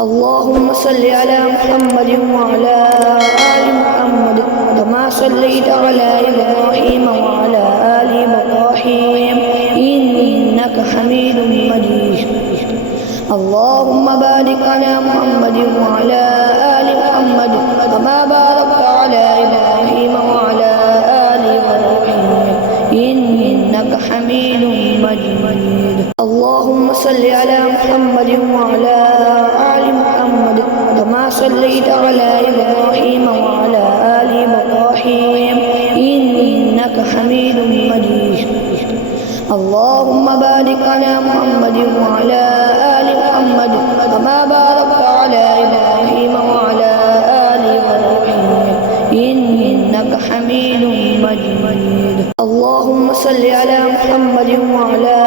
اللهم صل على محمد وعلى آل محمد كما صليت على إبراهيم وعلى آل إبراهيم إنك حميد مجيد. اللهم بارك على محمد وعلى آل محمد كما باركت على إبراهيم وعلى آل إبراهيم إنك حميد مجيد. اللهم صل على محمد وعلى آل محمد كما صليت على إبراهيم وعلى آل إبراهيم إنك حميد مجيد. اللهم بارك على محمد وعلى آل محمد كما باركت على إبراهيم وعلى آل إبراهيم إنك حميد مجيد. اللهم صل على محمد وعلى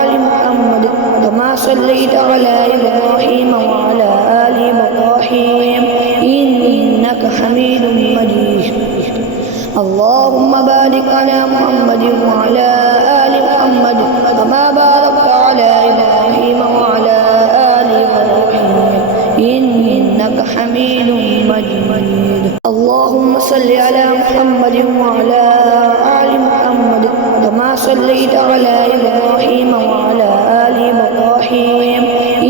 آل محمد كما صليت على إبراهيم وعلى آل إبراهيم إنك حميد مجيد. اللهم بارك على محمد وعلى آل محمد كما باركت على إبراهيم وعلى آل إبراهيم إنك حميد مجيد. اللهم صل على محمد وعلى آل محمد كما صليت على إبراهيم وعلى آل إبراهيم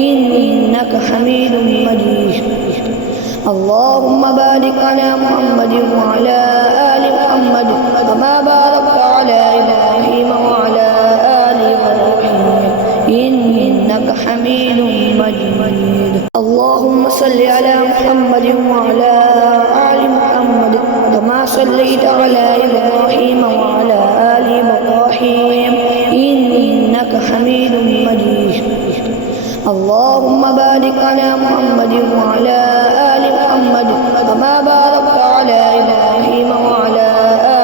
إنك حميد مجيد. اللهم بارك على محمد وعلى آل محمد كما باركت على إبراهيم وعلى آل إبراهيم إنك حميد مجيد. اللهم صل على محمد وعلى آل محمد كما صليت على إبراهيم وعلى آل إبراهيم إنك حميد مجيد. اللهم بارك على محمد وعلى آل محمد كما باركت على إبراهيم وعلى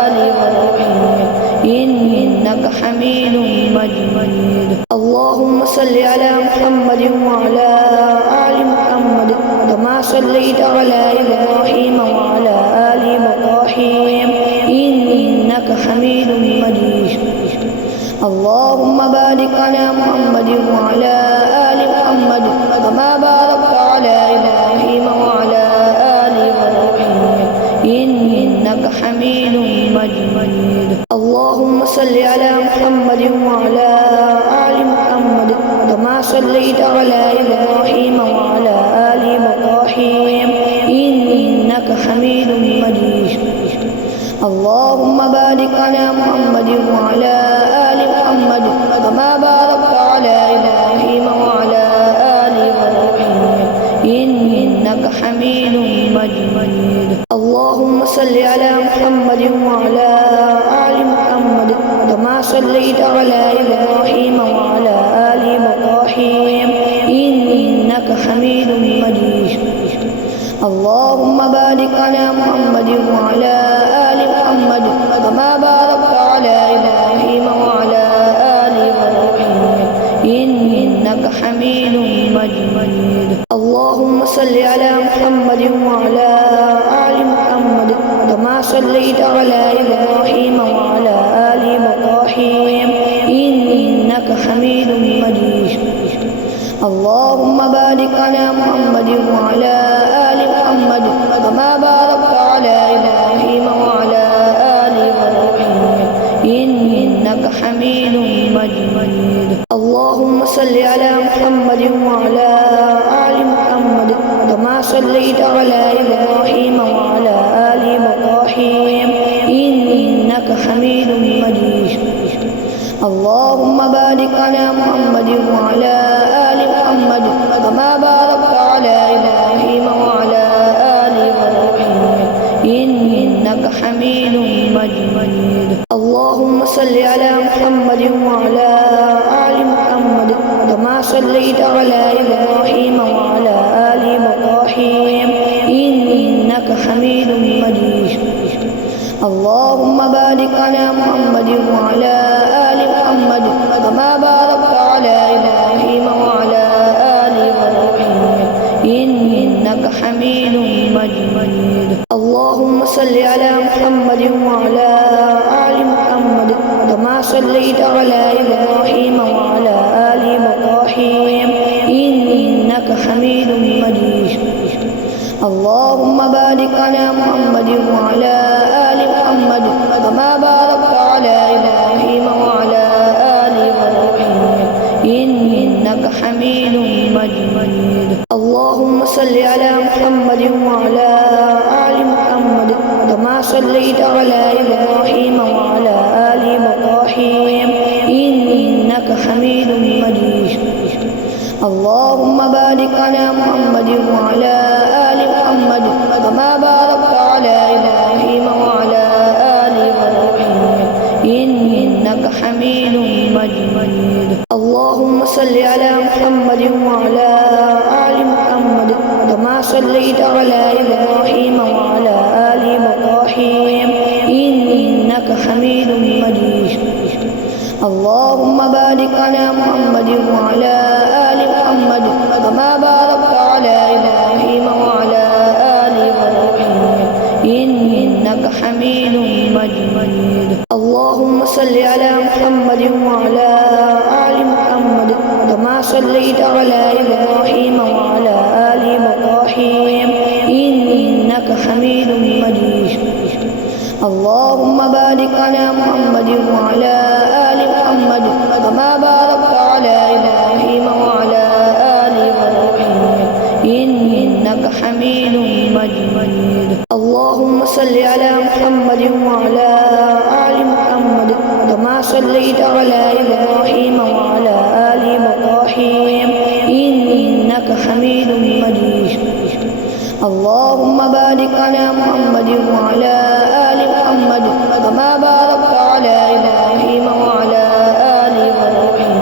آل إبراهيم إنك حميد مجيد. اللهم صل على محمد وعلى آل محمد كما صليت على إبراهيم وعلى آل إبراهيم إنك حميد مجيد. اللهم بارك على محمد وعلى آل محمد كما باركت على إبراهيم وعلى آل إبراهيم إنك حميد مجيد. اللهم صل على محمد وعلى آل محمد كما صليت على إبراهيم وعلى آل إبراهيم إنك حميد مجيد. اللهم بارك على محمد وعلى آل محمد كما باركت على إبراهيم وعلى آل إبراهيم إنك حميد مجيد. اللهم صل على محمد وعلى آل محمد كما صليت على إبراهيم وعلى آل إبراهيم إنك حميد مجيد. اللهم بارك على محمد وعلى آل محمد كما باركت على إبراهيم وعلى آل إبراهيم إنك حميد مجيد. اللهم صل على محمد وعلى آل محمد كما صليت على إبراهيم وعلى آل إبراهيم إنك حميد مجيد. اللهم بارك على محمد وعلى آل محمد كما باركت على إبراهيم وعلى آل إبراهيم إنك حميد مجيد. اللهم صل على محمد وعلى آل محمد كما صليت على إبراهيم وعلى آل إبراهيم إنك حميد مجيد. اللهم بارك على محمد وعلى آل محمد كما باركت على إبراهيم وعلى آل إبراهيم إنك حميد مجيد. اللهم صل على محمد وعلى آل محمد كما صليت على إبراهيم وعلى آل إبراهيم إنك حميد مجيد. اللهم بارك على محمد وعلى آل محمد كما باركت على إبراهيم وعلى آل إبراهيم إنك حميد مجيد. اللهم صل على محمد وعلى آل محمد كما صليت على إبراهيم وعلى آل إبراهيم إنك حميد حميد مجيد. اللهم بارك على محمد وعلى آل محمد كما باركت على إبراهيم وعلى آل إبراهيم إنك حميد مجيد. اللهم صل على محمد وعلى آل محمد كما صليت على إبراهيم وعلى آل إبراهيم إنك حميد مجيد. اللهم بارك على محمد وعلى آل محمد كما باركت على إبراهيم وعلى آل إبراهيم إنك حميد مجيد. اللهم صل على محمد وعلى آل محمد كما صليت على إبراهيم وعلى آل إبراهيم إنك حميد مجيد. اللهم بارك على محمد وعلى آل محمد كما باركت على إبراهيم وعلى آل إبراهيم إنك حميد مجيد. اللهم صل على محمد وعلى آل محمد كما صليت على إبراهيم وعلى آل إبراهيم إنك حميد مجيد. اللهم بارك على محمد وعلى آل محمد كما باركت على إبراهيم وعلى آل إبراهيم إنك حميد مجيد. اللهم صل على محمد وعلى آل محمد كما صليت على إبراهيم وعلى آل إبراهيم إنك حميد مجيد. اللهم بارك على محمد وعلى آل محمد كما باركت على إبراهيم وعلى آل إبراهيم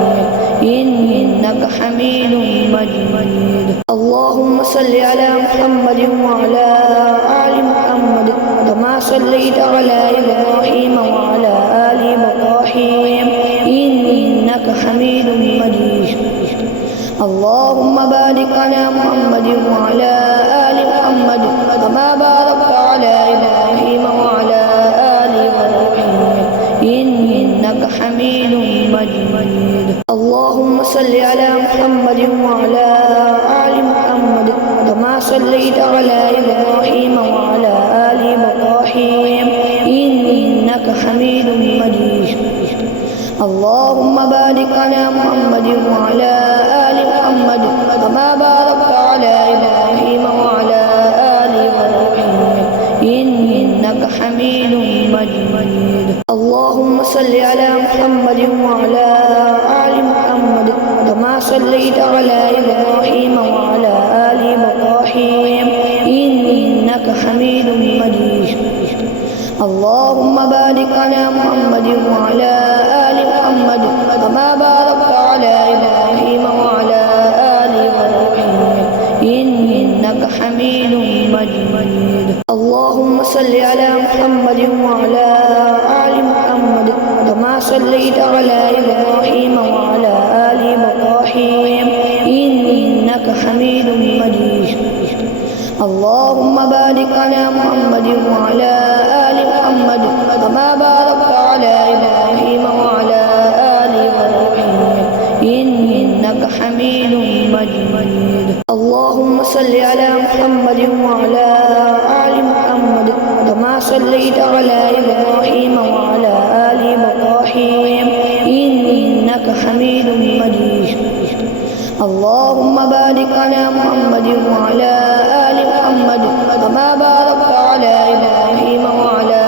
إنك حميد مجيد. اللهم صل على محمد وعلى آل محمد كما صليت على إبراهيم وعلى آل إبراهيم إنك حميد مجيد. اللهم بارك على محمد وعلى آل محمد كما باركت على إبراهيم وعلى آل إبراهيم إنك حميد مجيد. اللهم صل على محمد وعلى آل محمد كما صليت على إبراهيم وعلى آل إبراهيم إنك حميد مجيد. اللهم بارك على محمد وعلى آل محمد كما باركت على إبراهيم وعلى آل إبراهيم إنك حميد مجيد. اللهم صل على محمد وعلى آل محمد كما صليت على إبراهيم وعلى آل إبراهيم إنك حميد مجيد. اللهم بارك على محمد وعلى آل محمد كما باركت على إبراهيم وعلى آل إبراهيم إنك حميد مجيد. اللهم صل على محمد وعلى آل محمد كما صليت على إبراهيم وعلى آل إبراهيم إنك حميد مجيد. اللهم بارك على محمد وعلى آل محمد كما باركت على إبراهيم وعلى آل إبراهيم إنك حميد مجيد. اللهم صل على محمد وعلى آل محمد كما صليت على إبراهيم وعلى آل إبراهيم إنك حميد مجيد. اللهم بارك على محمد وعلى آل محمد كما باركت على إبراهيم وعلى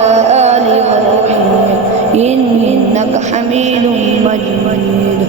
آل إبراهيم إنك حميد مجيد.